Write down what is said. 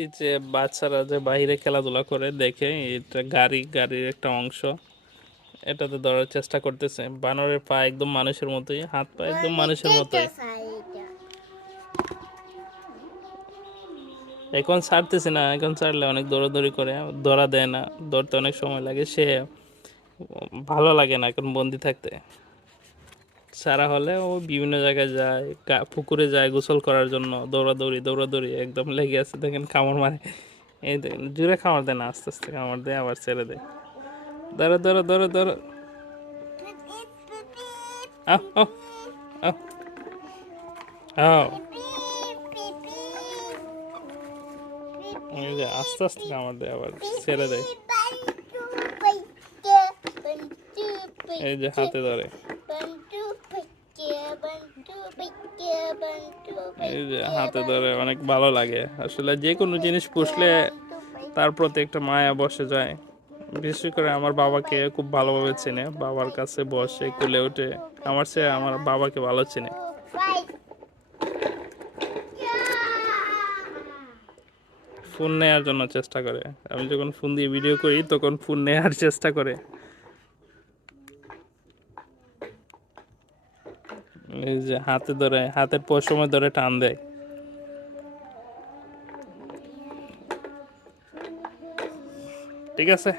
এই যে বাচ্চারা যে বাইরে খেলাধুলা করে দেখে, এটা গাড়ির একটা অংশ। এটাতে ধরার চেষ্টা করতেছে। বানরের পা একদম মানুষের মতোই, হাত পা একদম মানুষের মতোই। এখন ছাড়তেছি না, এখন ছাড়লে অনেক দৌড়াদৌড়ি করে, ধরা দেয় না, ধরতে অনেক সময় লাগে, সে ভালো লাগে না এখন বন্দি থাকতে। সারা হলে ও বিভিন্ন জায়গায় যায়, পুকুরে যায় গোসল করার জন্য, দৌড়াদৌড়ি দৌড়াদৌড়ি একদম লেগে আছে। দেখেন কামড় মারে, এই দেখেন জোরে কামড় দেয় না, আস্তে আস্তে কামড় দেয় আবার ছেড়ে দেয়। ধরো ধরো ধরো ধরো, আহ আহ আহ আহ। এই যে আস্তে আস্তে কামড় দেয় আবার ছেড়ে দেয়। এই যে হাতে ধরে, এই যে হাতে ধরে, অনেক ভালো লাগে। আসলে যে কোনো জিনিস পুষলে তার প্রতি একটা মায়া বসে যায়। বিশেষ করে আমার বাবাকে খুব ভালোভাবে চেনে, বাবার কাছে বসে কোলে ওঠে, আমার চেয়ে আমার বাবাকে ভালো চেনে। ফোন নেওয়ার জন্য চেষ্টা করে, আমি যখন ফোন দিয়ে ভিডিও করি তখন ফোন নেওয়ার চেষ্টা করে। এই যে হাতে ধরে, হাতের পশমে ধরে টান দেয়। ঠিক আছে।